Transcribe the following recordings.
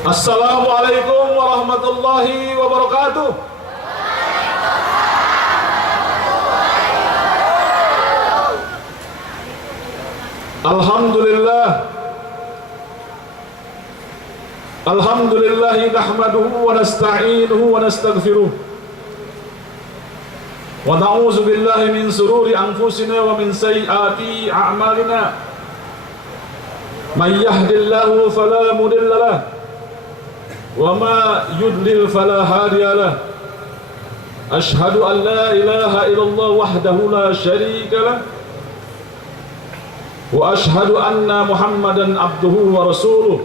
Assalamualaikum warahmatullahi wabarakatuh. Alhamdulillah nahmaduhu wa nasta'inuhu wa nastaghfiruh wa na'udzu billahi min sururi anfusina wa min sayyiati a'malina. May yahdihillahu fala mudilla lahu wa ma yudlil fala hadiya lahu. Ashhadu an la ilaha illallah wahdahu la syarika lahu wa ashhadu anna Muhammadan abduhu wa rasuluh.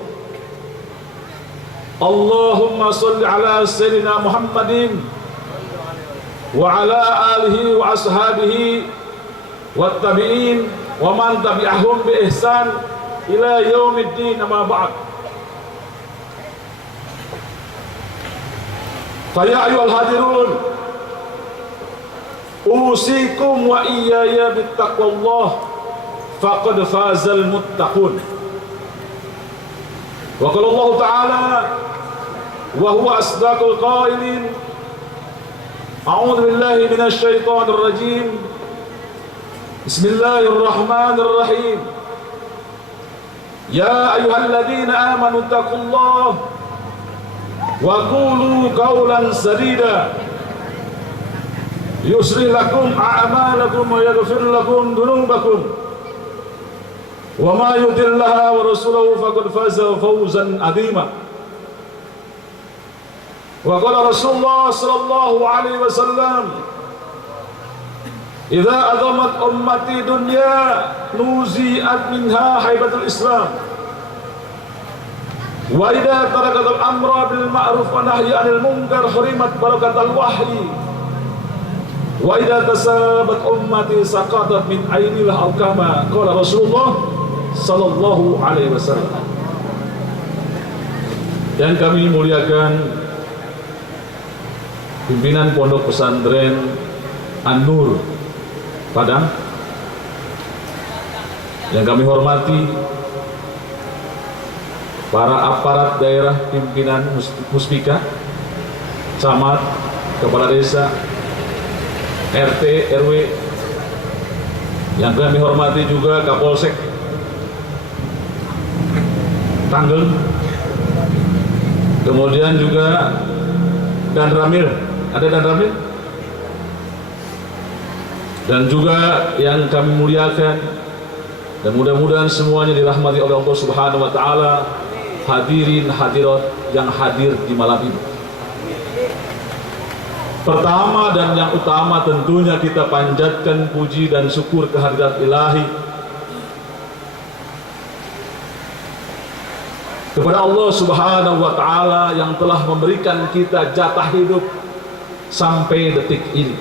Allahumma salli ala sayyidina Muhammadin wa ala alihi wa ashabihi wa tabi'in wa man tabi'ahum bi ihsan ila yaumiddin, amma ba'd. Fa ya ayyuhal hadirun, usikum wa iyaya bittaqwallah, faqad fazal muttaqun. Wa qala Allah ta'ala wa huwa asdaqul qailin, a'udzu billahi minasy syaithanir rajim, bismillahirrahmanirrahim, ya ayyuhalladzina amanu taqullaha wa qulu qawlan sadida yuslih lakum a'malakum wa yaghfir lakum dhunubakum wa ma yuti'illah wa rasulahu faqad faza fawzan 'azima. Wa qala Rasulullah sallallahu alaihi wasallam, idza adamat ummati dunya nuzi'at minha haibatul Islam, wa idza tarakatul amra bil ma'ruf wa nahyi 'anil munkar hurimat barakatul wahyi, wa idza tasabat ummati saqatat min ainil alqama, qala Rasulullah sallallahu alaihi wasallam. Yang kami muliakan pimpinan Pondok Pesantren An-Nur Padang, yang kami hormati para aparat daerah, pimpinan Muspika, camat, kepala desa, RT, RW, yang kami hormati juga Kapolsek Tanggel, kemudian juga Dan Ramil, ada Dan Ramil, dan juga yang kami muliakan, dan mudah-mudahan semuanya dirahmati oleh Allah Subhanahu wa taala, hadirin hadirat yang hadir di malam ini. Pertama dan yang utama tentunya kita panjatkan puji dan syukur kehadirat ilahi kepada Allah Subhanahu wa taala yang telah memberikan kita jatah hidup sampai detik ini.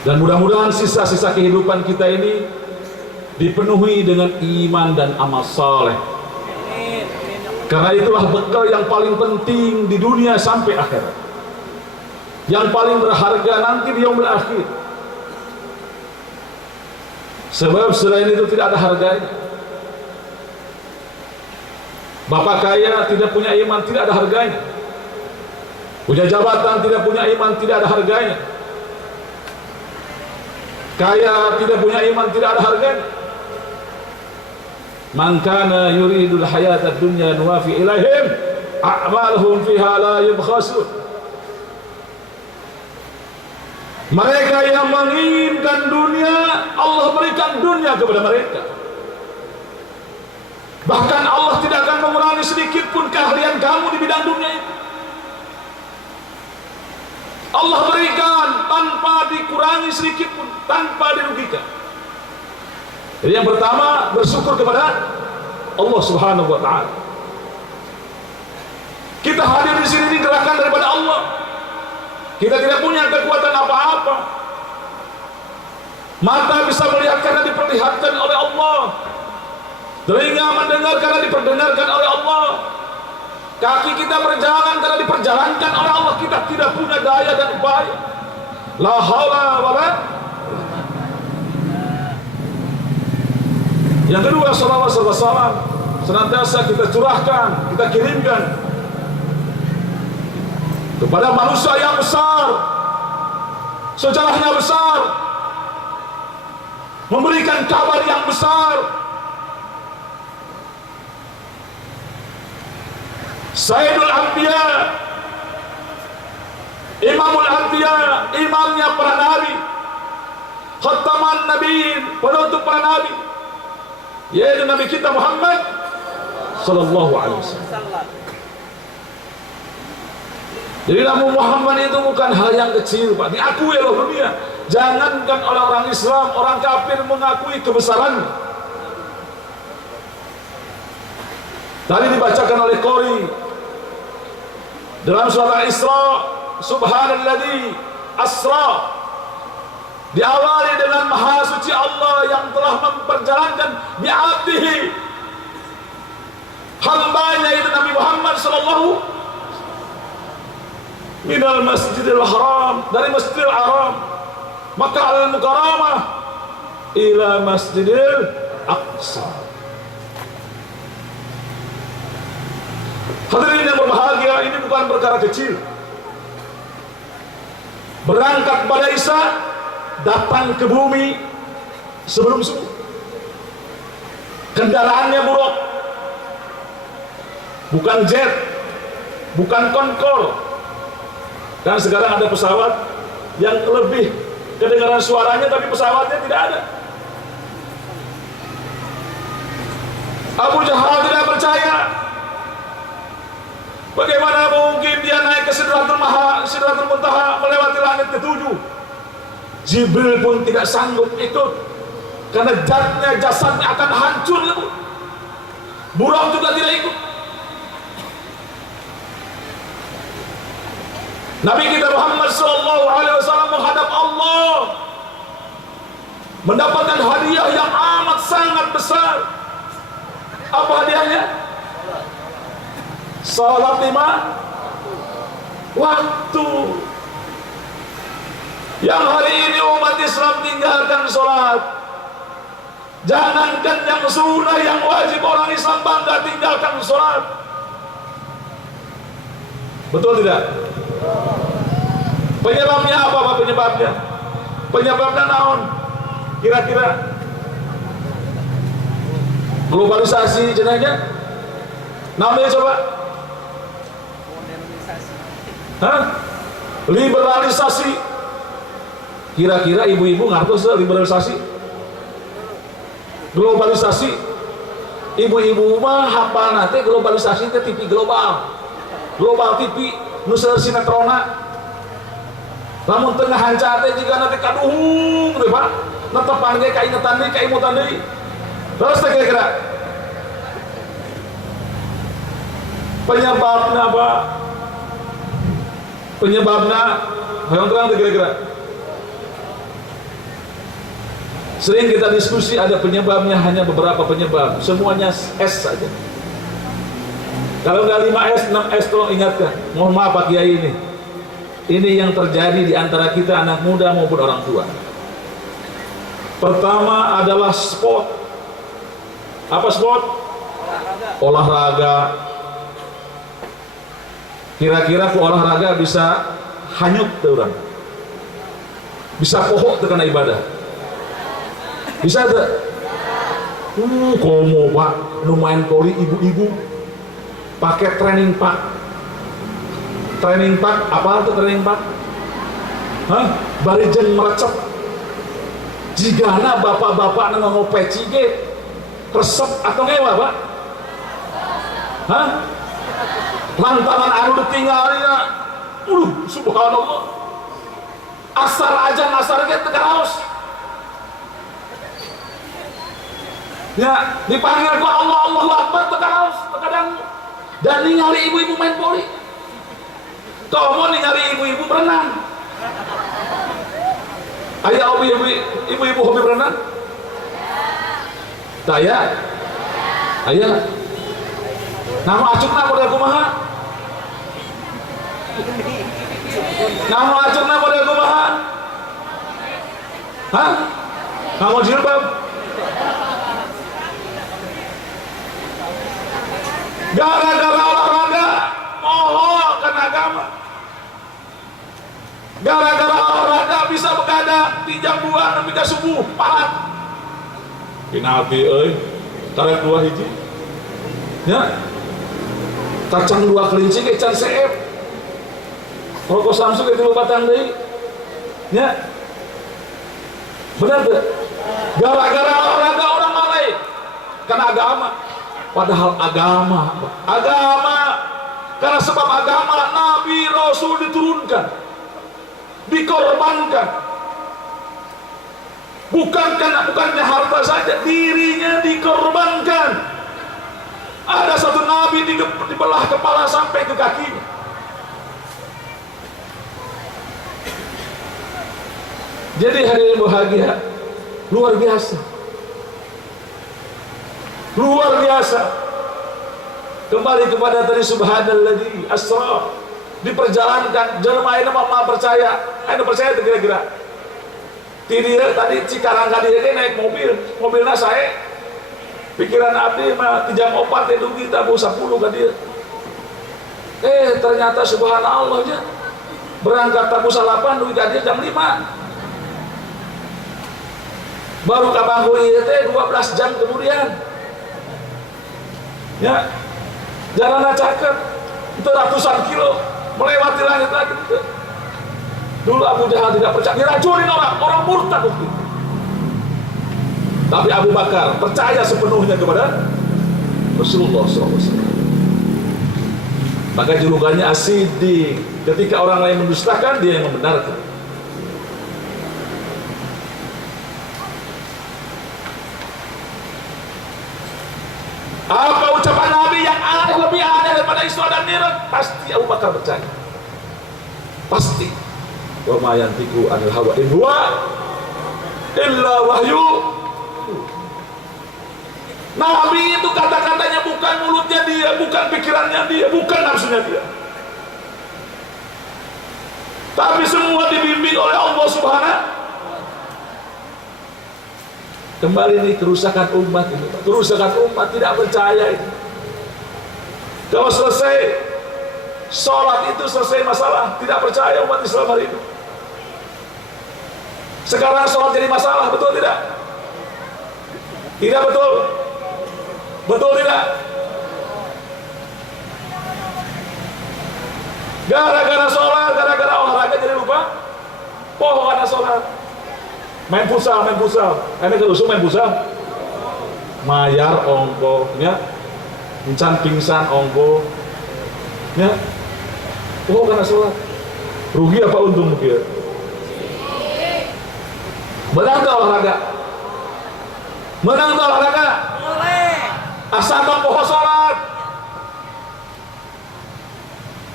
Dan mudah-mudahan sisa-sisa kehidupan kita ini dipenuhi dengan iman dan amal saleh. Karena itulah bekal yang paling penting di dunia sampai akhirat, yang paling berharga nanti di yaumul akhir. Sebab selain itu tidak ada harganya. Bapak kaya tidak punya iman, tidak ada harganya. Punya jabatan tidak punya iman, tidak ada harganya. Kaya tidak punya iman, tidak ada harganya. Man kana yuridul hayatad dunya nuwafi ilaihim a'malhum fiha la yubkhasun. Mereka yang menginginkan dunia, Allah berikan dunia kepada mereka. Bahkan Allah tidak akan mengurangi sedikit pun keahlian kamu di bidang dunia itu. Allah berikan tanpa dikurangi sedikit pun, tanpa dirugikan. Jadi yang pertama, bersyukur kepada Allah Subhanahu wa taala. Kita hadir di sini gerakan daripada Allah. Kita tidak punya kekuatan apa-apa. Mata bisa melihat karena diperlihatkan oleh Allah. Telinga mendengar karena diperdengarkan oleh Allah. Kaki kita berjalan karena diperjalankan oleh Allah. Kita tidak punya daya dan upaya. La haula wala. Yang kedua, salawat serta salam senantiasa kita curahkan, kita kirimkan kepada manusia yang besar, sejarahnya besar, memberikan kabar yang besar. Sayyidul Anbiya, Imamul Anbiya, imamnya para nabi, khataman nabiin, penutup para nabi, yaitu Nabi kita Muhammad sallallahu alaihi wasallam. Jadi Nabi Muhammad itu bukan hal yang kecil, Pak. Diakui oleh dunia. Jangankan oleh orang Islam, orang kafir mengakui kebesarannya. Tadi dibacakan oleh Qori dalam surat Al-Isra, Subhanalladzi asra, diawali dengan Maha Suci Allah yang telah memperjalankan bi'abdihi, hambanya itu Nabi Muhammad sallallahu minal masjidil haram, dari masjidil haram Makkah al-Mukarramah ila masjidil Aqsa. Hadirin yang berbahagia, ini bukan perkara kecil. Berangkat pada Isya, datang ke bumi sebelum subuh. Kendaraannya buruk, bukan jet, bukan Concorde. Dan sekarang ada pesawat yang lebih kedengaran suaranya, tapi pesawatnya tidak ada. Abu Jahal tidak percaya. Bagaimana mungkin dia naik ke Sidratul Muntaha, melewati langit ketujuh? Jibril pun tidak sanggup ikut, karena jasadnya akan hancur. Buruk juga tidak ikut. Nabi kita Muhammad sallallahu alaihi wasallam menghadap Allah, mendapatkan hadiah yang amat sangat besar. Apa hadiahnya? Salat 5 waktu. Yang hari ini umat Islam tinggalkan salat. Jangankan yang sunnah, yang wajib orang Islam bangga tinggalkan salat. Betul tidak? Penyebabnya apa, Pak? Penyebabnya naon? Kira-kira globalisasi jenanya? Namanya coba? Hah? Liberalisasi. Kira-kira ibu-ibu ngertos liberalisasi? Globalisasi. Ibu-ibu mah hafal nanti globalisasi itu TV global. Global TV nusa sinetrona. Namun tengah hancate jika nanti kaduhung gitu Pak, netepan ge kaingetan deui kaimutan deui. Terus teh kira-kira penyebabnya apa? Penyebabnya yang terang teh kira-kira. Sering kita diskusi, ada penyebabnya, hanya beberapa penyebab, semuanya S saja. Kalau nggak 5S, 6S tolong ingatkan. Mohon maaf Pak Kiai ini yang terjadi di antara kita anak muda maupun orang tua. Pertama adalah sport. Apa sport? Olahraga. Kira-kira ku olahraga bisa hanyut tuh orang. Bisa pohok terkena ibadah. Bisa tuh. Komo Pak, lumayan poli ibu-ibu pakai training pack. Training pack, apa itu training pack? Hah? Barijen merecep. Jigana bapak-bapak nang ngopeci ge resep atau ngewa, Pak? Hah? Lantaran anu ditinggalina. Subhanallah. Asar aja nasar ge teu karaos. Ya, dipanggil ku Allah, Allahu Akbar teu karaos, teu kadang. Dan ningali ibu-ibu main poli. Kau mau ningali ibu-ibu berenang? Ayah ibu-ibu hobi berenang? Saya? Ayah? Nama acukna model kumaha? Nama acukna model kumaha? Hah? Kamu jilbab? Gara-gara olahraga mohonkan agama. Gara-gara olahraga bisa begadang di jam 2 nepi ka subuh palat. Penalti tarik 2 hiji. Ya. Kacang 2 kelinci ke can CF. Rokok Samsung itu batang deui. Ya. Benar tuh. Gara-gara olahraga orang malai karena agama. Padahal agama karena sebab agama Nabi Rasul diturunkan, dikorbankan, bukannya harta saja, dirinya dikorbankan. Ada satu Nabi dibelah kepala sampai ke kakinya. Jadi hari ini bahagia luar biasa. Luar biasa. Kembali kepada tadi subhanalladzi asra, diperjalankan jelema ayeuna mah percaya. Anu percaya teh kira-kira. Tidieu tadi Cikarang ka dieu naik mobilna sae. Pikiran abdi mah di jam 4 teh dugi tabu 10 ka dieu. Ternyata subhanallah nya. Berangkat tabu 8 dugi ka dieu jam 5. Baru ka Bangku ieu teh 12 jam kemudian. Ya, jalan cakep itu ratusan kilo melewati langit lagi gitu. Dulu Abu Jahal tidak percaya, diracunin orang murtad waktu itu. Tapi Abu Bakar percaya sepenuhnya kepada Rasulullah SAW. Maka julukannya As-Siddiq. Ketika orang lain mendustakan, dia yang membenarkan. Apa ucapan Nabi yang aneh, lebih aneh daripada Isra dan Mi'raj? Pasti Abu Bakar percaya. Pasti. Wa ma yantiqu anil hawa in huwa illa wahyu. Nabi itu kata-katanya bukan mulutnya dia, bukan pikirannya dia, bukan nafsunya dia. Tapi semua dibimbing oleh Allah Subhanahu. Kembali ini kerusakan umat ini, kerusakan umat tidak percaya ini. Kalau selesai sholat itu selesai masalah, tidak percaya umat Islam hari ini. Sekarang sholat jadi masalah, betul tidak? Tidak betul? Betul tidak? Gara-gara sholat, gara-gara olahraga jadi lupa. Pohon karena sholat. Main futsal. Ini kerusuh main futsal. Mayar ongko, ya. Encan pingsan ongko, ya. Oh karena sholat. Rugi apa untung mungkin? Menang tak olahraga? Menang tak olahraga? Boleh. Asal bang pohon sholat.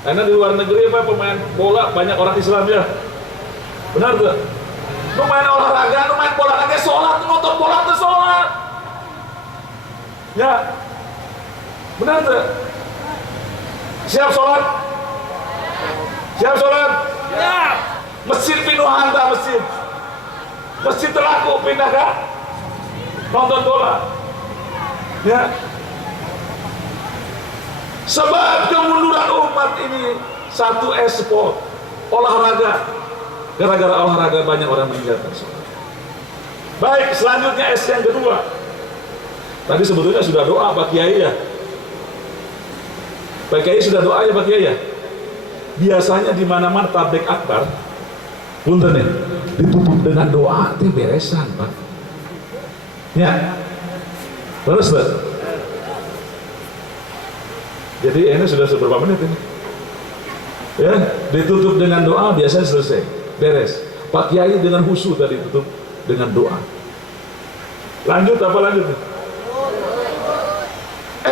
Karena di luar negeri apa pemain bola banyak orang Islam ya. Benar tuh. Lu main olahraga, lu main bola lagi sholat, nonton bola tuh sholat. Ya, benar tuh. Siap sholat? Siap sholat? Siap. Masjid pinuh hantar masjid. Masjid terlaku pindah kah? Nonton bola. Ya. Sebab kemunduran umat ini satu e-sport, olahraga. Gara-gara olahraga banyak orang meninggalkan sholat. Baik, selanjutnya S yang kedua. Tadi sebetulnya sudah doa Pak Kiai ya. Pak Kiai sudah doa ya Pak Kiai ya. Biasanya di mana-mana tablik akbar, punten nih, ditutup dengan doa teh beresan Pak. Ya, terus Pak. Jadi ini sudah seberapa menit ini? Ya, ditutup dengan doa biasanya selesai. Beres. Pak Kiai dengan khusyuk tadi tutup dengan doa. Lanjut apa lanjut?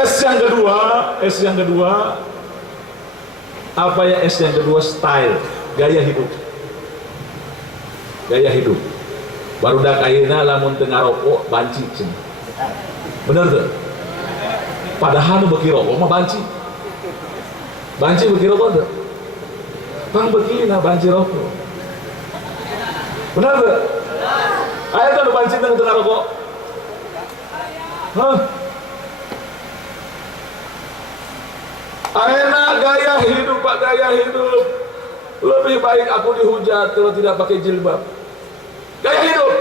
S yang kedua apa ya S yang kedua? Style, gaya hidup. Gaya hidup. Baru dak ayeuna lamun teu ngarokok banci cenah. Bener tuh? Padahal nu beuki rokok mah banci. Banci beuki rokok tuh. Bang beuki na banci rokok. Benar tuh? Ayo tuh banci teu ngarokok. Hah? Enak gaya hidup Pak, gaya hidup. Lebih baik aku dihujat kalau tidak pakai jilbab. Gaya hidup.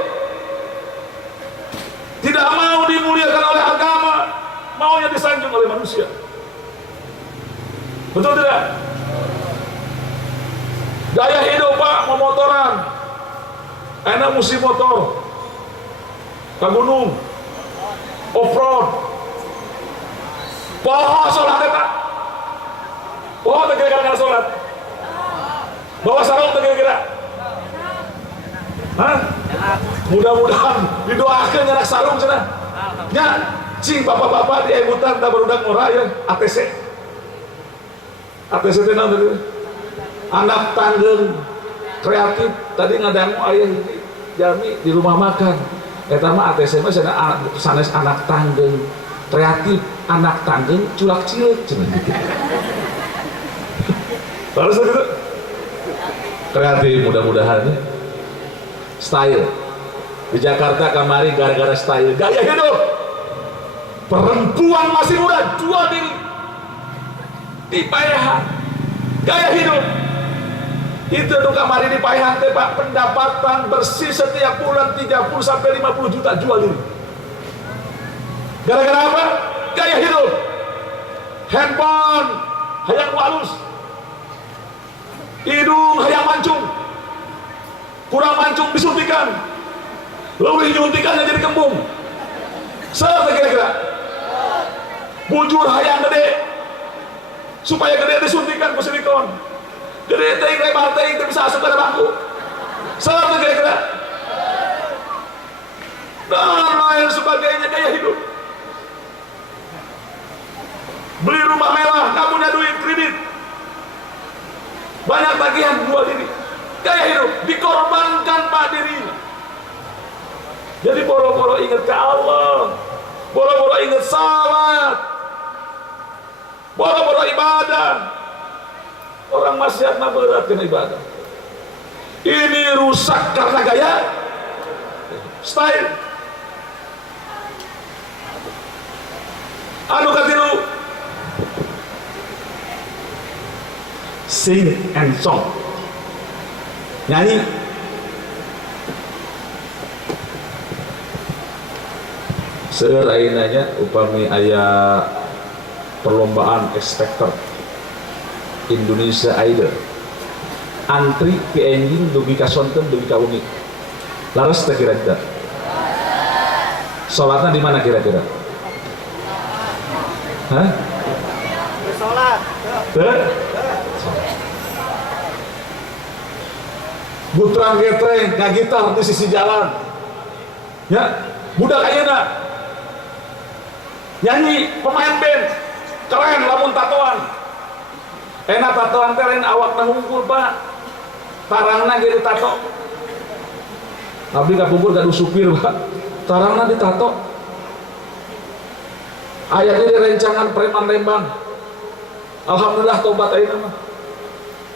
Tidak mau dimuliakan oleh agama, maunya disanjung oleh manusia. Betul tidak? Gaya hidup Pak, mau motoran. Enak musim motor. Ke gunung. Off-road. Poho sholat Pak. Poho kira-kira sholat. Bawa sarung kira-kira. Hah? Mudah-mudahan didoakan nyarak sarung cenah. Nya, cing bapak-bapak di emutan tak berudak murah ya, ATC. ATC itu namanya anak tanggung kreatif. Tadi ngadangu ayah ini jami di rumah makan. Eta mah ATC mah sanes anak tanggung kreatif, anak tanggung culak cilik cenah gitu. Harus gitu. Kreatif mudah-mudahan ya. Style di Jakarta kamari gara-gara style, gaya hidup. Perempuan masih muda jual diri dipayahan, gaya hidup itu tuh kamari dipayahan teh Pak, pendapatan bersih setiap bulan 30 sampai 50 juta jual diri. Gara-gara apa? Gaya hidup. Handphone hayang walus, hidung hayang mancung, kurang mancung disuntikan, lebih nyuntikan jadi kembung. Kira-kira bujur hayang gede, supaya gede disuntikan ke silikon, gede teh lebar teh bisa asup ke bangku. Kira-kira dan lain sebagainya. Gaya hidup. Beli rumah mewah, nggak punya duit kredit, banyak tagihan, jual diri. Gaya hidup, dikorbankan Pak dirinya. Jadi boro-boro ingat ke Allah, boro-boro ingat salat, boro-boro ibadah. Orang maksiat berat kena ibadah. Ini rusak karena gaya style. Anu katilu sing and song, nyanyi. Serainanya upami aya perlombaan X-Factor Indonesia Idol, antri pienjing dugi kasonten dugi kawengi, laras tak kira-kira sholatnya di mana kira-kira? Hah? Sholat. Butrang getreng ngagitar di sisi jalan, ya budak ayeuna nyanyi, pemain band keren, lamun tatoan enak tatoan teh lain awak hungkul Pak, tarangna jadi tato. Abdi kapungkur gaduh supir Pak, tarangna ditato. Ayatnya di rencangan preman Lembang. Alhamdulillah tobat ayeuna mah.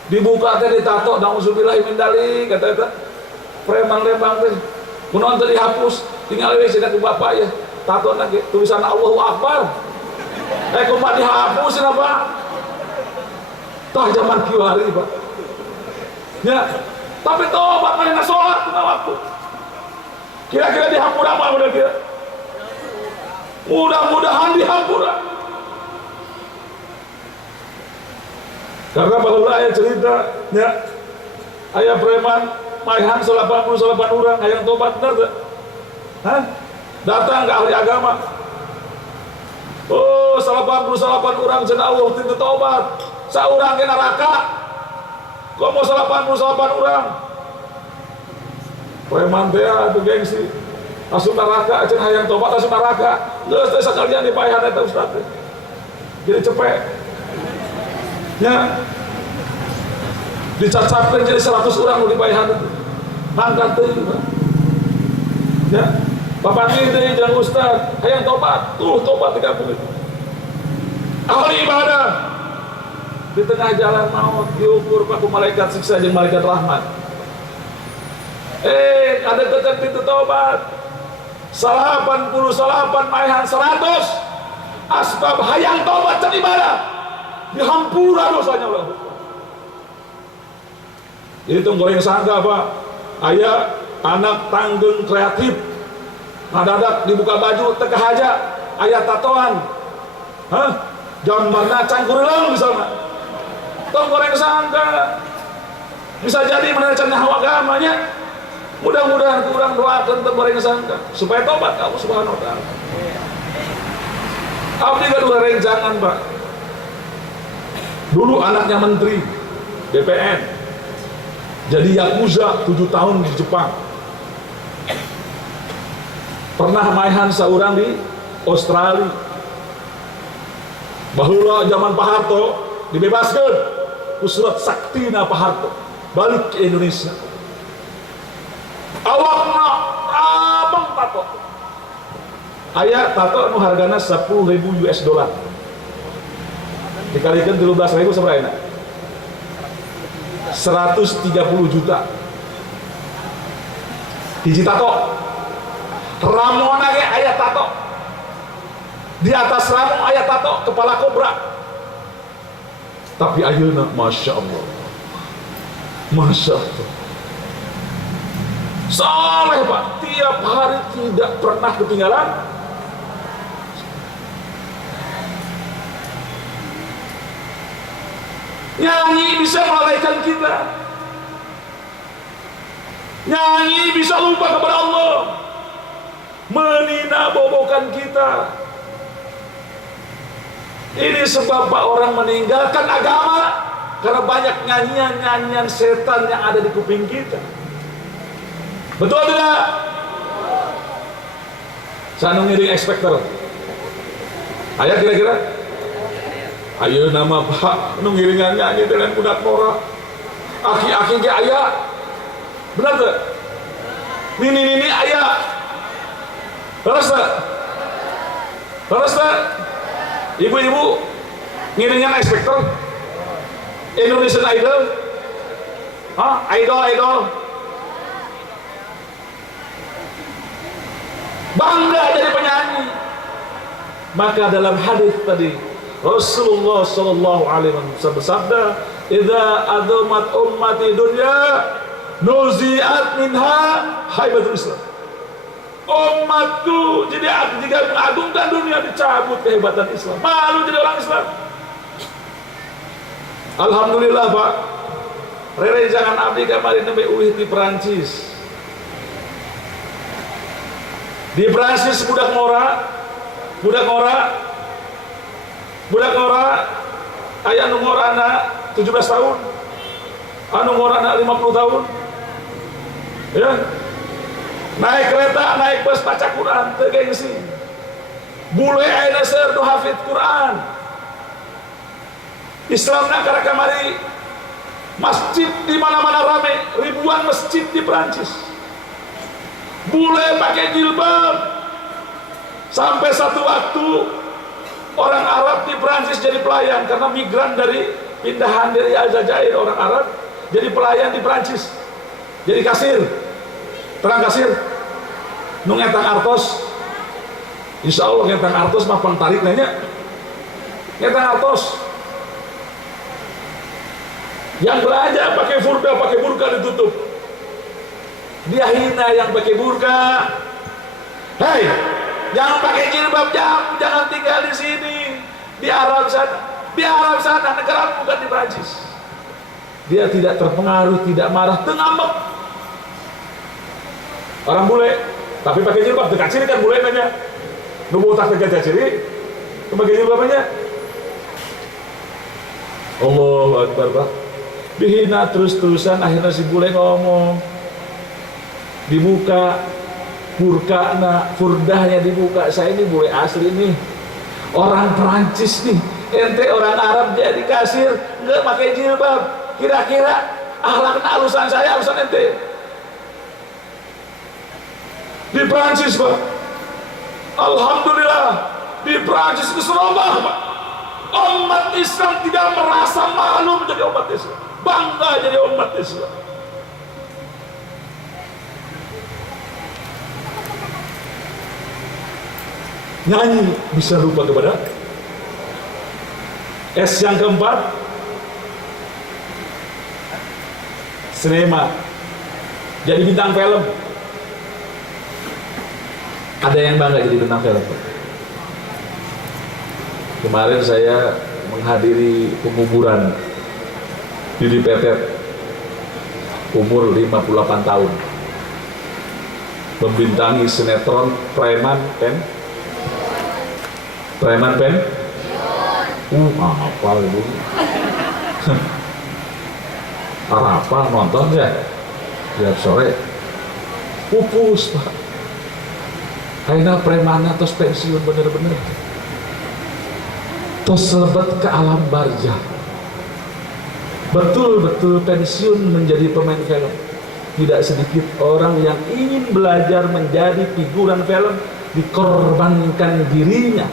Dibuka teh ditato, nauzubillahi min dzalik, kata preman Lembang teh. Kunaon teh dihapus, tinggal we cenah ku bapak ya. Tato lagi tulisan Allahu Akbar. Kumaha dihapus cenah Pak. Tah zaman kieu hari Pak. Ya, tapi tobat manehna salat tengah waktu. Kira-kira dihampura apa udah kira? Mudah-mudahan dihampura. Karena baheula aya cerita nya aya preman maehan 88 orang hayang tobat bener teh. Hah? Datang ke ahli agama. Oh, 88 orang cenah Allah teu tobat. Saurang ge neraka. Kok mau 88 orang? Preman teh atuh gengsi. Asup neraka cenah hayang tobat asup neraka. Geus teh sakalian dipaehan eta ustaz teh. Jadi cepet. Ya. Dicacapkan jadi 100 orang nu dipaehan itu. Mangkat teuing, Pak. Ya. Papangi deui jeung ustaz, hayang tobat. Tuh tobat di kampung itu. Ahli ibadah. Di tengah jalan maut diukur ku malaikat siksa jeung malaikat rahmat. Ada ketek itu tobat. 88 maehan 100 asbab hayang tobat can ibadah. dihampura dosanya oleh Allah. Itu goreng sangka Pak. Ayah anak tanggeng kreatif. Ngadadak dibuka baju teka haja, ayah tatoan. Gambarna cangkurelang misalnya. Tong goreng sangka. Bisa jadi menaikkan nyawa agamanya. Mudah-mudahan kurang doakan tentang goreng sangka supaya tobat kamu subhanahu wa ta'ala. Abdi gaduh rencangan Pak. Dulu anaknya menteri BPN, jadi yakuza 7 tahun di Jepang. Pernah maihan seorang di Australia. Bahula zaman Pak Harto dibebaskan, surat saktina Pak Harto balik ke Indonesia. Awakna abang tato. Ayah tato anu hargana 10.000 US dollar. Dikalikan 13.000 seberapa? 130 juta. Hiji tato. Ramona ge aya tato. Di atas ramon aya tato kepala kobra. Tapi ayeuna masya Allah. Masya Allah. Saleh Pak, tiap hari tidak pernah ketinggalan. Nyanyi bisa melalaikan kita. Nyanyi bisa lupa kepada Allah. Menina bobokan kita. Ini sebab Pak orang meninggalkan agama karena banyak nyanyian-nyanyian setan yang ada di kuping kita. Betul tidak? Saya ngiring ekspektor. Ayah kira-kira? Ayo nama Pak ngiringan nyanyi dengan budak Nora. Aki-aki ke ayah. Benar tak? Nini ayah. Terus tak? Terus tak? Ibu-ibu ngiringan ekspektor Indonesian Idol. Idol. Bangga jadi penyanyi. Maka dalam hadis tadi Rasulullah sallallahu alaihi wasallam bersabda, "Idza adumat ummati dunya, nuzi'at minha haibatul Islam." Umatku jadi jika mengagungkan dunia dicabut kehebatan Islam. Malu jadi orang Islam. Alhamdulillah Pak. Rere jangan abdi kemarin nembe uih di Perancis. Di Perancis budak ngora aya anu ngorana 17 tahun. Anu ngorana 50 tahun. Ya. Naik kereta, naik bus baca Quran, teu gengsi. Bule aya seur nu hafid Quran. Islamna kara kamari masjid di mana-mana rame, ribuan masjid di Perancis. Bule pakai jilbab. Sampai satu waktu orang Arab di Perancis jadi pelayan karena migran dari pindahan dari Aljazair, orang Arab jadi pelayan di Perancis. Jadi kasir. Terang kasir nu ngetang artos. Insya Allah ngetang artos mah pangtarik nanya. Ngetang artos. Yang belajar pakai burka ditutup. Dia hina yang pakai burka. Hei, jangan pakai jilbab, jangan tinggal di sini. Di Arab sana, negara bukan di Prancis. Dia tidak terpengaruh, tidak marah, ngambek. Orang bule, tapi pakai jilbab, dekat sini kan bule nanya. Nunggu tak dekat ciri, pakai jilbabnya. Allahu Akbar Pak. Dihina terus-terusan, akhirnya si bule ngomong. Dibuka furdahnya dibuka. Saya ini bule asli nih, orang Perancis nih. Ente orang Arab jadi kasir, nggak pakai jilbab. Kira-kira akhlak alusan saya, alusan ente. Di Perancis Pak, alhamdulillah di Perancis itu serobah Pak. Umat Islam tidak merasa malu menjadi umat Islam, bangga jadi umat Islam. Nyanyi bisa lupa kepada S yang keempat, sinema, jadi bintang film. Ada yang bangga jadi bintang film? Kemarin saya menghadiri penguburan Didi Petet, umur 58 tahun, membintangi sinetron Preman Pen. Apa itu? Apa nonton ya? Tiap sore pupus Pak. Aina premana tos pensiun bener-bener. Tos selebet ke alam barzah. Betul-betul pensiun menjadi pemain film. Tidak sedikit orang yang ingin belajar menjadi figuran film dikorbankan dirinya,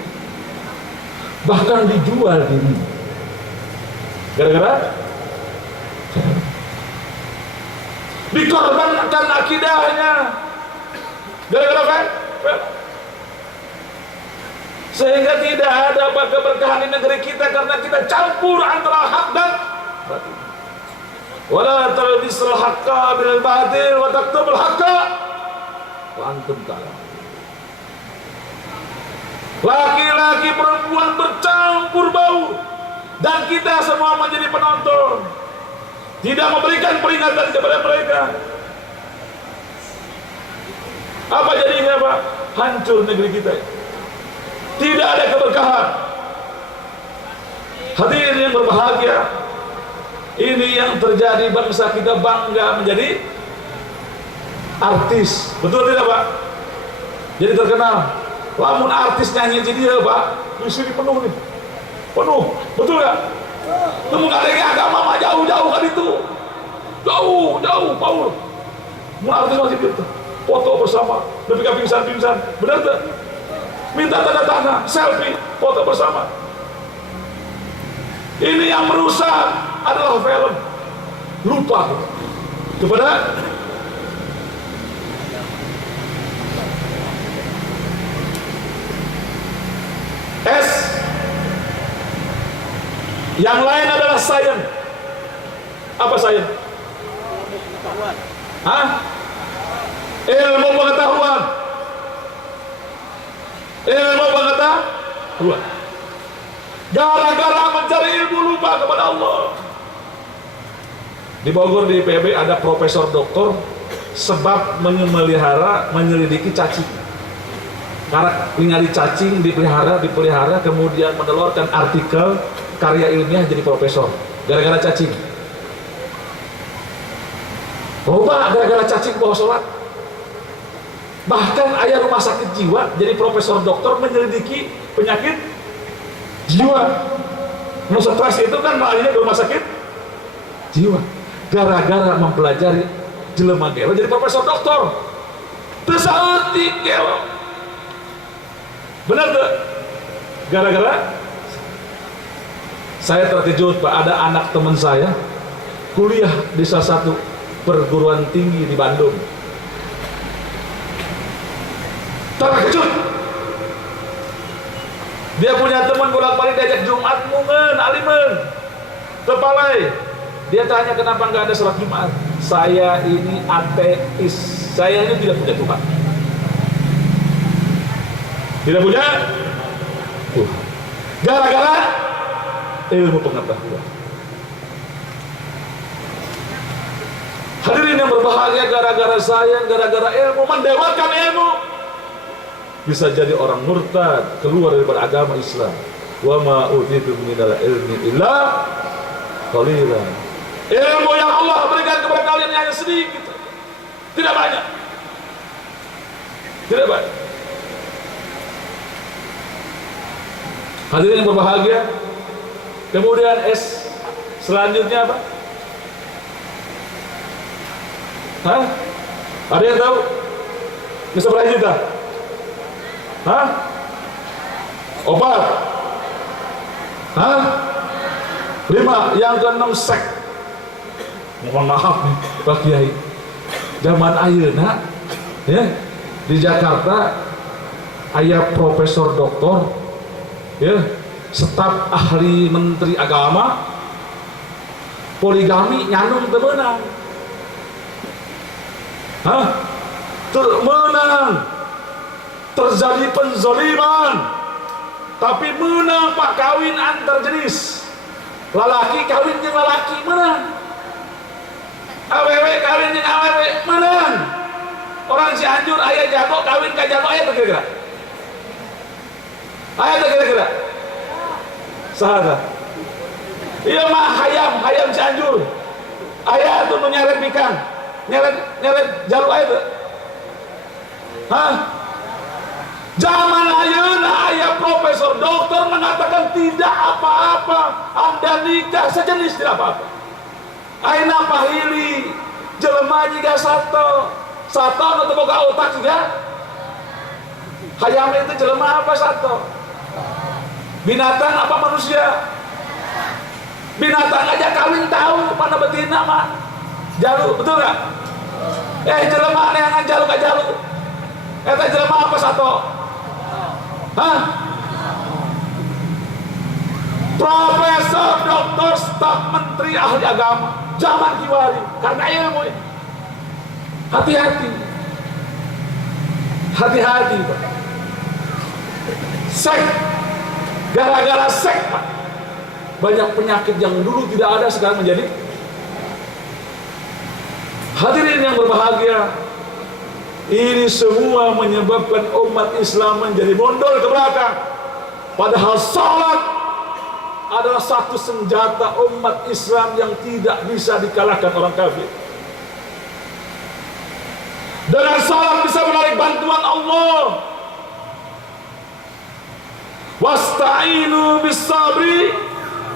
bahkan dijual dirinya. Gara-gara dikorbankan akidahnya. Gara-gara film. Sehingga tidak ada keberkahan di negeri kita karena kita campur antara hak dan batil. Wala talbisul haqqa bil batil wa taktubul haqqa wa antum ta'lamun. Laki-laki perempuan bercampur baur dan kita semua menjadi penonton, tidak memberikan peringatan kepada mereka. Apa jadinya Pak? Hancur negeri kita. Tidak ada keberkahan. Hadirin yang berbahagia, ini yang terjadi, bangsa kita bangga menjadi artis. Betul tidak Pak? Jadi terkenal. Lamun artis nyanyi jadi dia Pak, di sini penuh nih. Penuh. Betul nggak? Namun adanya agama mah jauh-jauh kan itu. Jauh, Paul. Mau artis masih gitu. Foto bersama, lebih pingsan-pingsan. Benar tak? Minta tanda tangan, selfie, foto bersama. Ini yang merusak adalah film. Lupa kepada S. Yang lain adalah sains. Apa sains? Ilmu pengetahuan. Gara-gara mencari ilmu lupa kepada Allah. Di Bogor di IPB ada profesor doktor sebab menyelidiki cacing. Karena ningali cacing dipelihara kemudian menelurkan artikel karya ilmiah jadi profesor gara-gara cacing. Gara-gara cacing bawa sholat. Bahkan ayah rumah sakit jiwa jadi profesor doktor menyelidiki penyakit jiwa. Stres itu kan malahnya di rumah sakit jiwa. Gara-gara mempelajari jelema gelo jadi profesor doktor. Tersaeutik gelo. Benar tuh? Gara-gara saya terkejut Pak, ada anak teman saya kuliah di salah satu perguruan tinggi di Bandung. Terkejut. Dia punya teman bolak-balik diajak Jumat mungen, alimen, tepalai. Dia tanya kenapa nggak ada sholat Jumat. Saya ini ateis. Saya ini tidak punya Tuhan. Tidak punya Tuhan. Gara-gara ilmu pengetahuan. Hadirin yang berbahagia, gara-gara saya, gara-gara ilmu, mendewakan ilmu, bisa jadi orang murtad, keluar daripada agama Islam. Wa ma utitu minal ilmi illa qalilan. Ilmu yang Allah berikan kepada kalian hanya sedikit, tidak banyak. Tidak banyak. Hadirin yang berbahagia, kemudian S selanjutnya apa? Ada yang tahu? Bisa berapa juta? Obat? 5. Yang ke-6 seks. Mohon maaf nih Pak Kiai, zaman ayeuna ya di Jakarta aya profesor doktor ya staf ahli menteri agama, poligami nyanung temenang. Menang. Terjadi penzoliman. Tapi menang pak kawin antar jenis. Lalaki kawin dengan lalaki menang. Awewe kawin dengan awewe menang. Orang Cianjur ayah jago kawin ke jago ayah kira-kira. Ayah kira-kira. Sahaja. Iya mah hayam Cianjur. Ayah tuh nyeret ikan, nyeret jalur ayah tuh. Zaman ayeuna ayah profesor dokter mengatakan tidak apa-apa Anda nikah sejenis tidak apa-apa. Aina pahili jelema jiga satu atau boga otak juga. Hayam itu jelema apa satu? Binatang apa manusia? Binatang aja kawin tahu mana betina mah jalu, betul nggak? Jelema neangan jalu ka jalu. Eta jelema apa satu? Profesor, doktor, staf menteri, ahli agama zaman kiwari karena ilmu. Hati-hati, Pak. Seks, gara-gara seks, Pak, banyak penyakit yang dulu tidak ada sekarang menjadi. Hadirin yang berbahagia, ini semua menyebabkan umat Islam menjadi mundur ke belakang. Padahal salat adalah satu senjata umat Islam yang tidak bisa dikalahkan orang kafir. Dengan salat bisa menarik bantuan Allah. Wasta'inu bis-sabri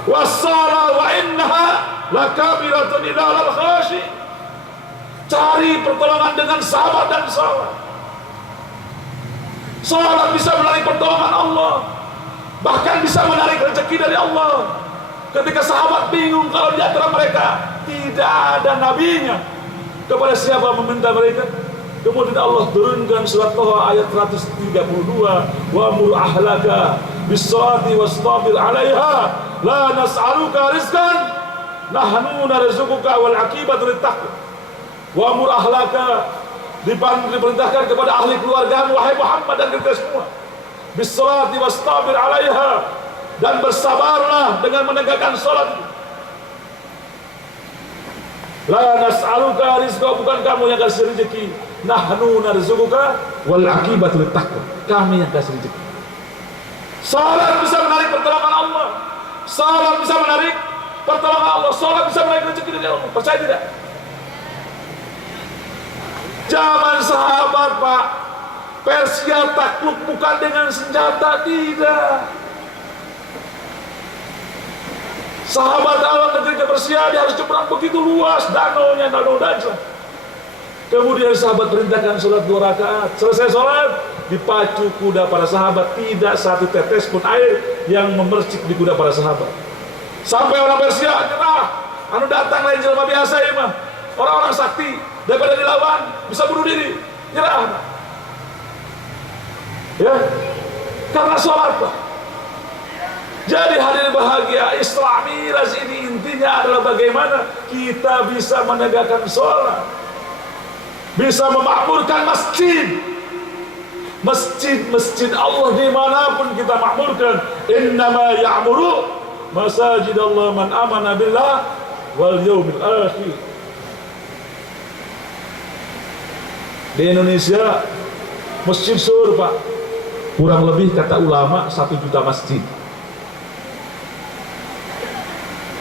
was-salah wa innaha lakabiratun ilal khashi. Cari pertolongan dengan sabar dan salat. Salat bisa menarik pertolongan Allah, bahkan bisa menarik rezeki dari Allah. Ketika sahabat bingung kalau di antara mereka tidak ada nabinya, kepada siapa meminta mereka? Kemudian Allah turunkan surat Toha ayat 132, wa mur ahlaka bis-salati wastabir 'alaiha la nas'aluka rizqan nahnu narzuquka wal 'aqibatu lit-taqwa. Wa mur ahlaka, diperintahkan kepada ahli keluargamu wahai Muhammad dan kita semua, bis-salati wastabir 'alaiha, dan bersabarlah dengan menegakkan salat. La nas'aluka rizqa, bukan kamu yang kasih rezeki, nahnu narzuquka wal 'aqibatu lit-taqwa, kami yang kasih rezeki. Salat bisa menarik pertolongan Allah. Salat bisa menarik pertolongan Allah. Salat bisa menarik rezeki dari Allah. Percaya tidak? Zaman sahabat, Pak, Persia takluk bukan dengan senjata, tidak. Sahabat awal negeri ke Persia, dia harus nyebrang begitu luas danaunya, danau Dajlah. Kemudian sahabat perintahkan sholat 2 rakaat. Selesai sholat, dipacu kuda para sahabat, tidak satu tetes pun air yang memercik di kuda para sahabat. Sampai orang Persia nyerah, anu datang lain jelema biasa ya mah, orang-orang sakti, daripada dilawan bisa bunuh diri, nyerah. Ya, karena sholat, Pak. Jadi hadirin bahagia, Isra Miraj ini intinya adalah bagaimana kita bisa menegakkan sholat, bisa memakmurkan masjid. Masjid Allah dimanapun kita makmurkan. Innama ya'muru masajid Allah man amana billah wal yaumil akhir. Di Indonesia masjid sur, Pak, kurang lebih kata ulama 1 juta masjid.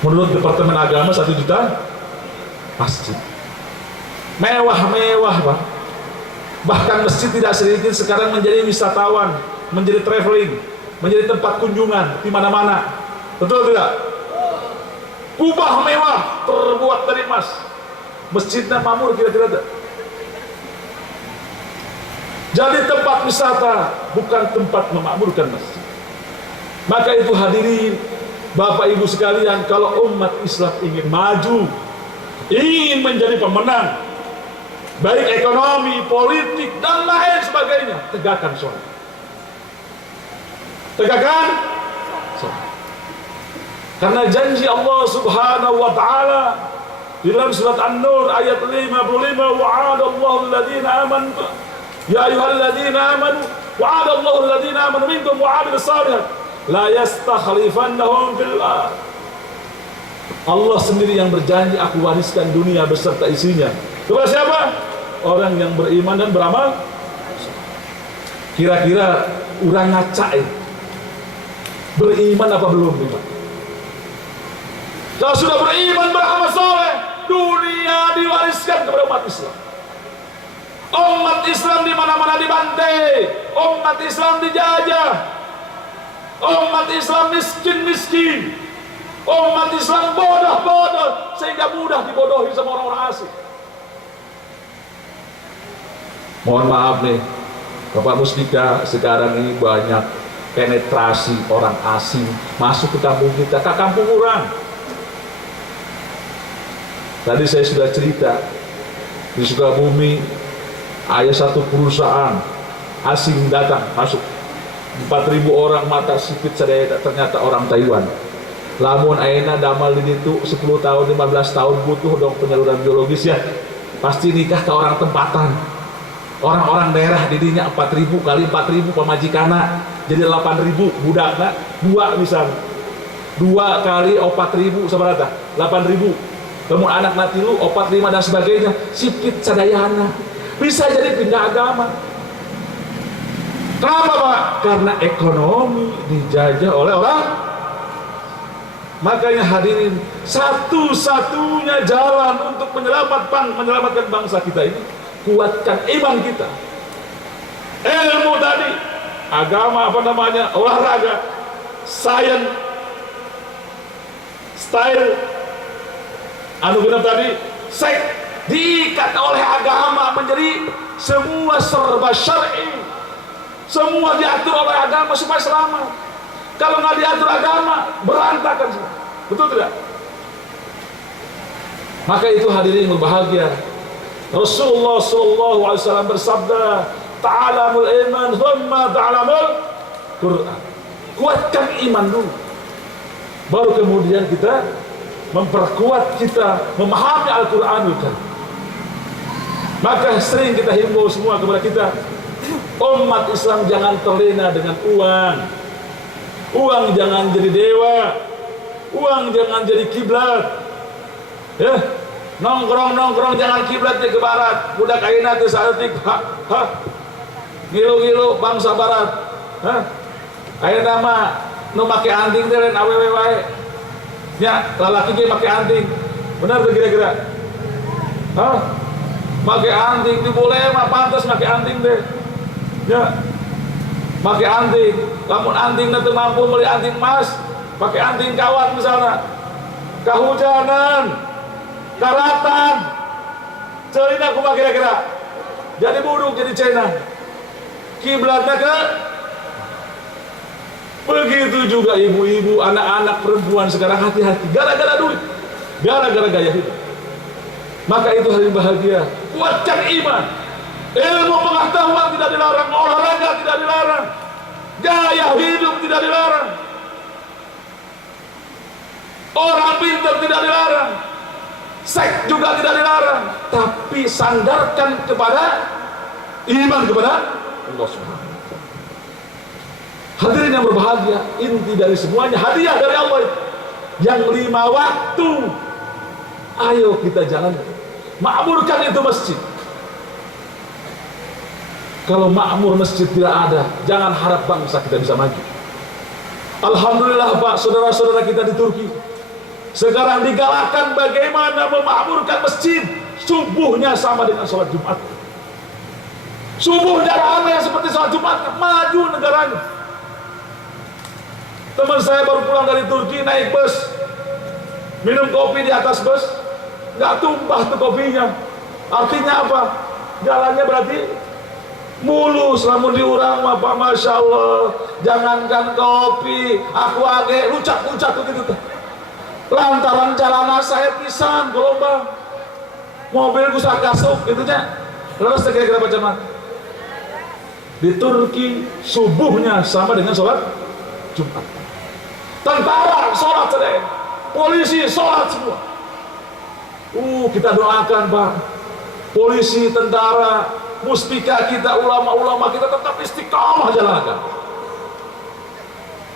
Menurut Departemen Agama 1 juta masjid. Mewah-mewah, Pak. Bahkan masjid tidak sedikit sekarang menjadi wisatawan, menjadi traveling, menjadi tempat kunjungan di mana-mana. Betul tidak? Kubah mewah terbuat dari emas. Masjidnya makmur kira-kira tidak? Jadi tempat wisata, bukan tempat memakmurkan masjid. Maka itu hadirin, Bapak Ibu sekalian, kalau umat Islam ingin maju, ingin menjadi pemenang, baik ekonomi, politik, dan lain sebagainya, tegakkan sholat. Tegakkan sholat. Karena janji Allah Subhanahu wa taala di dalam surat An-Nur ayat 55, wa'adallahu alladhina amanu ya ayyuhalladzina amanu wa'adallahu alladhina amanu minkum wa 'amilus shalihat la yastakhlifannahum fil ardh. Allah sendiri yang berjanji, aku wariskan dunia beserta isinya. Kepada siapa? Orang yang beriman dan beramal. Kira-kira urang ngaca beriman apa belum? Kalau sudah beriman, beramal soleh, dunia diwariskan kepada umat Islam. Umat Islam di mana-mana dibantai, umat Islam dijajah, umat Islam miskin-miskin, umat Islam bodoh-bodoh sehingga mudah dibodohi sama orang-orang asing. Mohon maaf nih, Bapak Mustika, sekarang ini banyak penetrasi orang asing masuk ke kampung kita, ke kampung orang. Tadi saya sudah cerita di Sukabumi ada satu perusahaan asing datang masuk 4.000 orang mata sipit sadaya ternyata orang Taiwan. Lamun ayeuna damal di ditu 10 tahun 15 tahun butuh dong penyaluran biologis ya. Pasti nikah ke orang tempatan. Orang-orang daerah didinya 4.000 kali 4.000 pemajikana jadi 8.000 budakna dua misal. 2 kali 4.000 sabarata 8.000. Kemudian anak natilu, 4, 5 dan sebagainya, sipit sadayana, bisa jadi pindah agama. Kenapa Pak? Karena ekonomi dijajah oleh orang. Makanya hadirin, satu-satunya jalan untuk menyelamatkan bangsa kita ini, kuatkan iman kita. Ilmu tadi, agama apa namanya, olahraga, sains, style, anu genep tadi, seks diikat oleh agama menjadi semua serba syar'i, semua diatur oleh agama supaya selamat. Kalau nggak diatur agama, berantakan semua. Betul tidak? Maka itu hadirin yang berbahagia. Rasulullah SAW bersabda, ta'alamul iman, thumma ta'alamul Quran. Kuatkan iman dulu, baru kemudian kita memperkuat kita memahami Al-Quranul Karim. Maka sering kita himbau semua kepada kita, umat Islam jangan terlena dengan uang. Uang jangan jadi dewa, uang jangan jadi kiblat. Ya, nongkrong jangan kiblatnya ke barat. Budak ayeuna teh saeutik gilu-gilu bangsa barat. Ayeuna mah nu make anting teh lain awewe wae. Ya, lalaki ge make anting. Benar tuh kira-kira? Make anting diboleh mah pantas make anting deh. Ya. Make anting. Lamun anting teu mampu beli anting emas, pakai anting kawat misalnya. Kahujanan, karatan. Ceulina kumaha kira-kira? Jadi buduk jadi cena. Kiblatna ke begitu juga ibu-ibu, anak-anak, perempuan sekarang hati-hati gara-gara duit, gara-gara gaya hidup. Maka itu hari bahagia. Kuatkan iman. Ilmu pengetahuan tidak dilarang, olahraga tidak dilarang, gaya hidup tidak dilarang, orang pintar tidak dilarang, seks juga tidak dilarang, tapi sandarkan kepada iman kepada Allah Subhanahu. Hadirin yang berbahagia, inti dari semuanya hadiah dari Allah itu. Yang 5 waktu, ayo kita jalankan, makmurkan itu masjid. Kalau makmur masjid tidak ada, jangan harap bangsa kita bisa maju. Alhamdulillah Pak, saudara-saudara kita di Turki sekarang digalakkan bagaimana memakmurkan masjid. Subuhnya sama dengan sholat Jumat. Subuhnya ramai seperti sholat Jumat, maju negaranya. Teman saya baru pulang dari Turki, naik bus, minum kopi di atas bus, nggak tumpah tuh kopinya. Artinya apa? Jalannya berarti mulus. Lamun diurang Pak, masya Allah, jangankan kopi, aku age lucak-lucak gitu. Lantaran jalanan saya pisan gelombang, mobil ku sakasuk gitunya. Terus kira-kira baca mat. Di Turki subuhnya sama dengan sholat Jumat. Tentara sholat sedang, polisi sholat semua. Kita doakan Pak, polisi, tentara, muspika kita, ulama-ulama kita tetap istiqamah jalankan.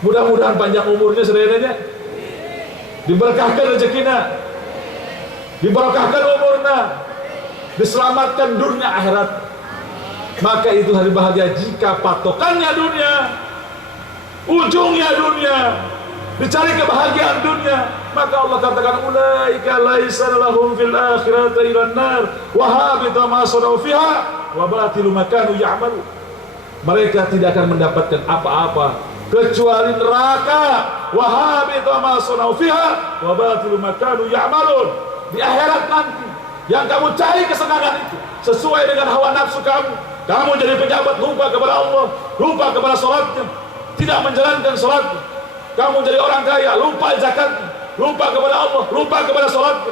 Mudah-mudahan panjang umurnya serenanya, diberkahkan rezekinya, diberkahkan umurnya, diselamatkan dunia akhirat. Maka itu hari bahagia jika patokannya dunia, ujungnya dunia, dicari kebahagiaan dunia, maka Allah katakan ulaika laisa lahum fil akhirati illa nar wa habita ma sanau fiha wa batilu ma kanu ya'malu. Mereka tidak akan mendapatkan apa-apa kecuali neraka, wa habita ma sanau fiha wa batilu ma kanu ya'malun. Di akhirat nanti yang kamu cari kesenangan itu sesuai dengan hawa nafsu kamu. Kamu jadi pejabat lupa kepada Allah, lupa kepada salatnya, tidak menjalankan salatnya. Kamu jadi orang kaya lupa zakatnya, lupa kepada Allah, lupa kepada salatnya.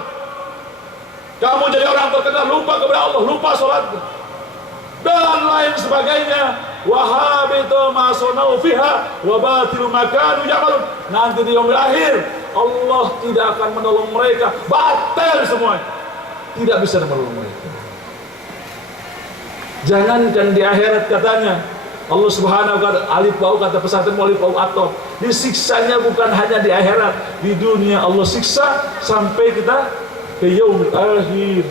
Kamu jadi orang terkenal lupa kepada Allah, lupa salatnya, dan lain sebagainya. Wahabitu ma sanau fiha wa batilu ma kanu ya'malun. Nanti di yaumil akhir Allah tidak akan menolong mereka, batal semuanya, tidak bisa menolong mereka. Jangankan di akhirat katanya Allah subhanahu wa ta'ala, alif bau kata pesantren alif bau atom, disiksanya bukan hanya di akhirat, di dunia Allah siksa sampai kita ke yaumil akhir.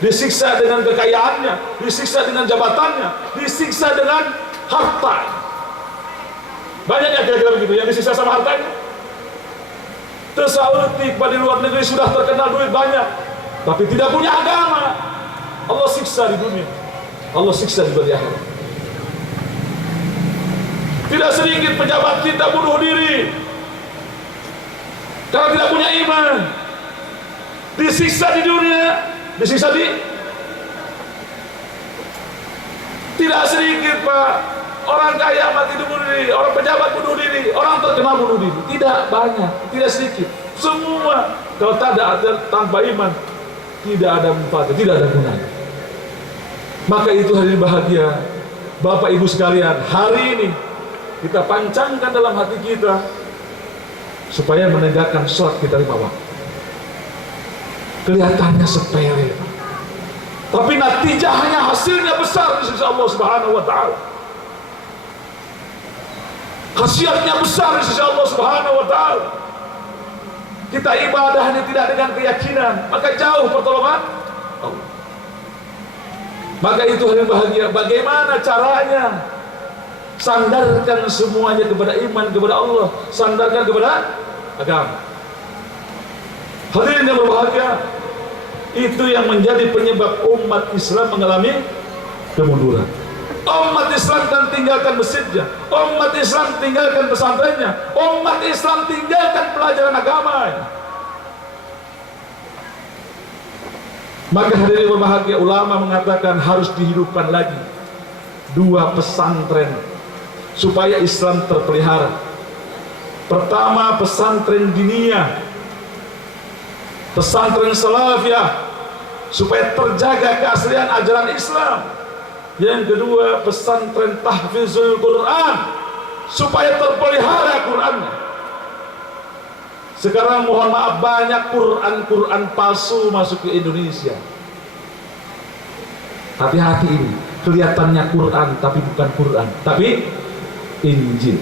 Disiksa dengan kekayaannya, disiksa dengan jabatannya, disiksa dengan harta. Banyak ya kira-kira begitu yang disiksa sama hartanya. Tersautik pada luar negeri sudah terkenal duit banyak, tapi tidak punya agama, Allah siksa di dunia, Allah siksa di akhirat. Tidak sedikit pejabat kita bunuh diri karena tidak punya iman, disiksa di dunia, disiksa di. Tidak sedikit Pak, orang kaya mati bunuh diri, orang pejabat bunuh diri, orang terkenal bunuh diri. Tidak banyak, tidak sedikit. Semua kalau tak ada tanpa iman, tidak ada manfaat, tidak ada gunanya. Maka itu hari bahagia Bapak Ibu sekalian, hari ini kita pancangkan dalam hati kita supaya menegakkan sholat kita 5 waktu. Kelihatannya sepele, tapi natijahnya, hasilnya besar di sisi Allah Subhanahu wa ta'ala. Khasiatnya besar di sisi Allah Subhanahu wa ta'ala. Kita ibadah ini tidak dengan keyakinan, maka jauh pertolongan Allah. Maka itu hari bahagia. Bagaimana caranya? Sandarkan semuanya kepada iman, kepada Allah, sandarkan kepada agama. Hadirin yang berbahagia, itu yang menjadi penyebab umat Islam mengalami kemunduran. Umat Islam kan tinggalkan masjidnya, umat Islam tinggalkan pesantrennya, umat Islam tinggalkan pelajaran agamanya. Maka hadirin yang berbahagia, ulama mengatakan harus dihidupkan lagi 2 pesantren supaya Islam terpelihara. Pertama, pesantren diniyah, pesantren salafiyah, supaya terjaga keaslian ajaran Islam. Yang kedua, pesantren tahfizul Quran, supaya terpelihara Qurannya. Sekarang mohon maaf, banyak Quran palsu masuk ke Indonesia. Hati-hati ini, kelihatannya Quran tapi bukan Quran, tapi Injil.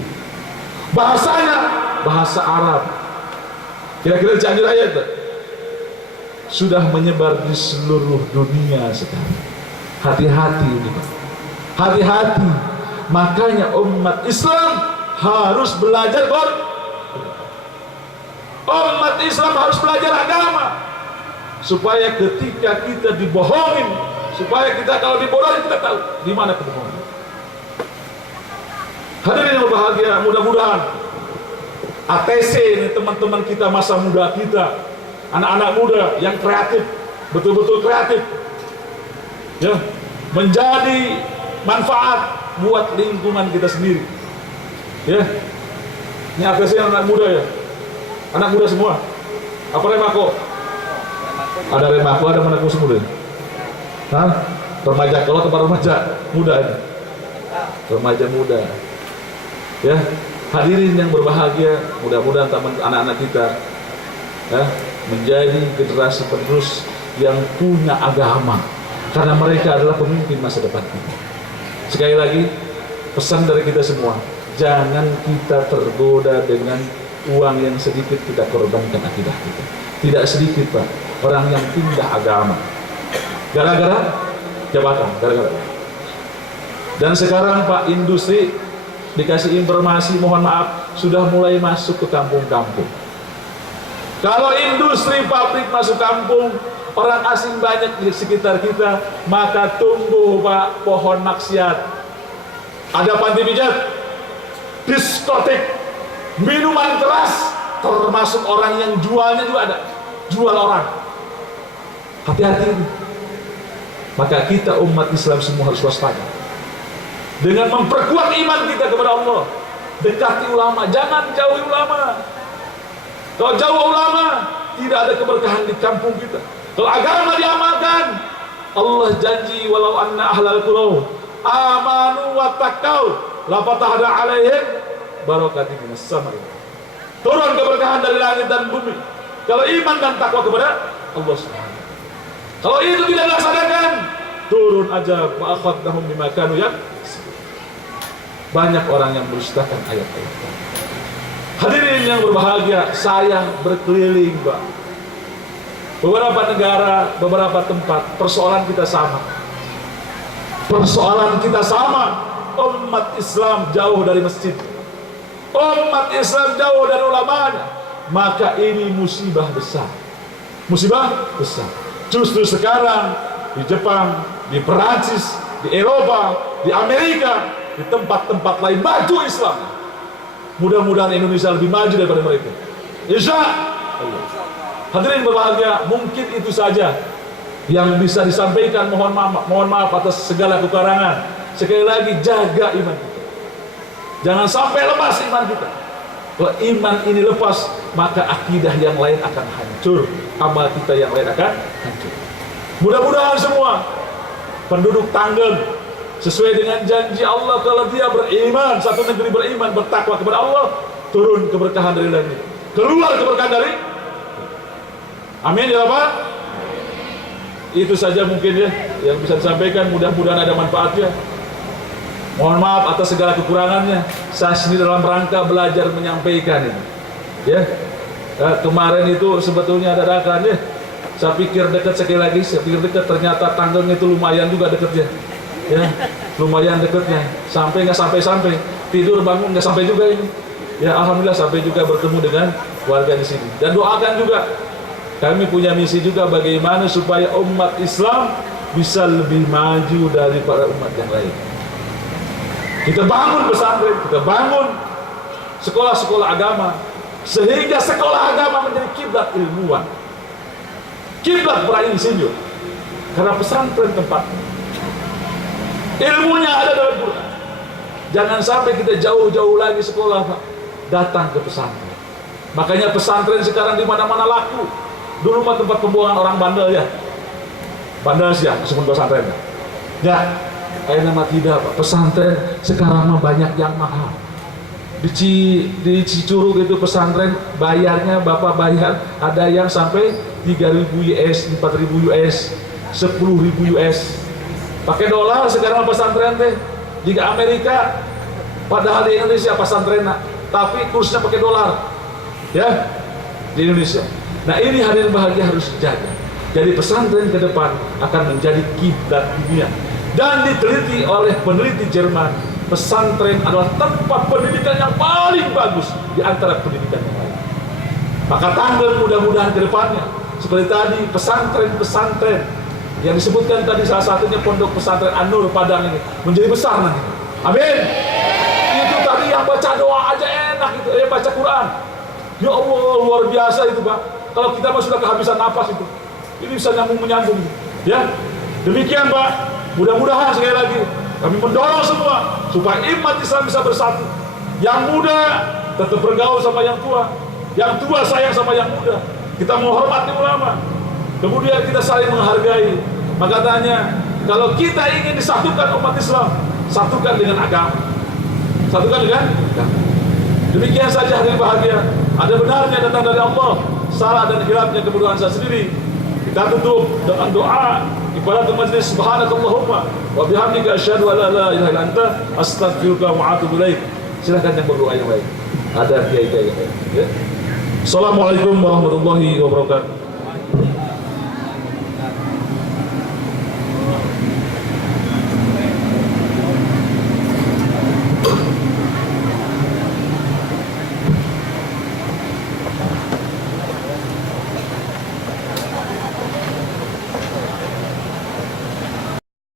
Bahasanya bahasa Arab. Kira-kira Cianjur aja itu sudah menyebar di seluruh dunia sekarang. Hati-hati ini, hati-hati. Makanya umat Islam harus belajar Quran. Umat Islam harus belajar agama supaya ketika kita dibohongin, supaya kita kalau dibodohin kita tahu di mana kebohongan. Hadirin yang berbahagia, mudah-mudahan ATC ini teman-teman kita, masa muda kita, anak-anak muda yang kreatif, betul-betul kreatif, ya, menjadi manfaat buat lingkungan kita sendiri. Ya, ini ATC anak muda ya. Anak muda semua. Apa Remako? Ada Remako, ada Manako semua. Hah? Remaja, kalau tempat remaja muda ini. Remaja muda. Ya. Hadirin yang berbahagia, mudah-mudahan anak-anak kita menjadi generasi penerus yang punya agama, karena mereka adalah pemimpin masa depan kita. Sekali lagi, pesan dari kita semua, jangan kita tergoda dengan uang yang sedikit kita korbankan akidah kita. Tidak sedikit Pak, orang yang pindah agama gara-gara jabatan, gara-gara. Dan sekarang Pak, industri dikasih informasi, mohon maaf, sudah mulai masuk ke kampung-kampung. Kalau industri pabrik masuk kampung, orang asing banyak di sekitar kita, maka tumbuh Pak pohon maksiat. Ada panti pijat, diskotik, minuman keras, termasuk orang yang jualnya juga ada, jual orang. Hati-hati. Maka kita umat Islam semua harus waspada dengan memperkuat iman kita kepada Allah. Dekati ulama, jangan jauhi ulama. Kalau jauh ulama, tidak ada keberkahan di kampung kita. Kalau agama diamalkan, Allah janji, walau anna ahlal qura amanu wattaqau la fatahna alaihim barakatin minas samai. Turun keberkahan dari langit dan bumi kalau iman dan takwa kepada Allah Subhanahu. Kalau itu tidak dilaksanakan, turun aja ma'akhadnahum bima kanu yaksibun. Banyak orang yang mendustakan ayat-ayat. Hadirin yang berbahagia, saya berkeliling Pak, beberapa negara, beberapa tempat, persoalan kita sama. Persoalan kita sama. Umat Islam jauh dari masjid, umat Islam jauh dari ulamanya. Maka ini musibah besar. Musibah besar. Justru sekarang di Jepang, di Perancis, di Eropa, di Amerika, di tempat-tempat lain maju Islam. Mudah-mudahan Indonesia lebih maju daripada mereka. Insya Allah. Hadirin berbahagia, mungkin itu saja yang bisa disampaikan. Mohon maaf atas segala kekurangan. Sekali lagi, jaga iman kita. Jangan sampai lepas iman kita. Kalau iman ini lepas, maka akidah yang lain akan hancur, amal kita yang lain akan hancur. Mudah-mudahan semua penduduk Tanggen sesuai dengan janji Allah, kalau dia beriman, satu negeri beriman, bertakwa kepada Allah, turun keberkahan dari langit, keluar keberkahan dari. Amin ya Pak. Itu saja mungkin ya yang bisa disampaikan. Mudah-mudahan ada manfaatnya. Mohon maaf atas segala kekurangannya. Saya sendiri dalam rangka belajar menyampaikan ini. Ya, kemarin itu sebetulnya ada dadakan ya. Saya pikir dekat, sekali lagi saya pikir dekat, ternyata Tanggung itu lumayan juga dekatnya. Ya, lumayan dekatnya. Sampai nggak sampai tidur bangun nggak sampai juga ini. Ya, alhamdulillah sampai juga bertemu dengan warga di sini. Dan doakan juga. Kami punya misi juga bagaimana supaya umat Islam bisa lebih maju daripada umat yang lain. Kita bangun pesantren, kita bangun sekolah-sekolah agama, sehingga sekolah agama menjadi kiblat ilmuwan, kiblat para insinyur. Karena pesantren tempatnya, ilmunya ada dalam Quran. Jangan sampai kita jauh-jauh lagi sekolah Pak, datang ke pesantren. Makanya pesantren sekarang di mana-mana laku. Dulu mah tempat pembuangan orang bandel ya, bandel sih ya, meskipun pesantren ya. Kayak nama tidak Pak, pesantren sekarang mah banyak yang mahal. Di Cicurug itu pesantren bayarnya Bapak bayar ada yang sampai 3.000 US, 4.000 US, 10.000 US. Pakai dolar sekarang pesantren teh. Jika Amerika, padahal di Indonesia pesantren, tapi kursnya pakai dolar. Ya, di Indonesia. Nah ini hadirin bahagia harus dijaga. Jadi pesantren ke depan akan menjadi kiblat dunia. Dan diteliti oleh peneliti Jerman, pesantren adalah tempat pendidikan yang paling bagus di antara pendidikan yang lain. Maka Tanggen mudah-mudahan ke depannya seperti tadi pesantren-pesantren yang disebutkan tadi, salah satunya pondok pesantren An-Nur Padang ini menjadi besar nanti. Amin. Itu tadi yang baca doa aja enak gitu, baca Quran. Ya Allah, luar biasa itu Pak. Kalau kita mah sudah kehabisan napas itu. Ini bisa nyambung-menyambung. Ya. Demikian Pak. Mudah-mudahan sekali lagi kami mendorong semua supaya umat Islam bisa bersatu. Yang muda tetap bergaul sama yang tua, yang tua sayang sama yang muda. Kita menghormati ulama, kemudian kita saling menghargai. Maka tanya, kalau kita ingin disatukan umat Islam, satukan dengan agama, satukan dengan agama. Demikian saja hadirin bahagia. Ada benarnya datang dari Allah, salah dan hilafnya kebodohan saya sendiri. Kita tutup dengan doa ibadah majlis. Subhanakallahumma wa bihamdika asyhadu an la ilaha illa anta astaghfiruka wa atubu ilaik. Silakan yang berdoa yang baik. Ada kiai-kiai yang baik. Ya. Assalamualaikum warahmatullahi wabarakatuh.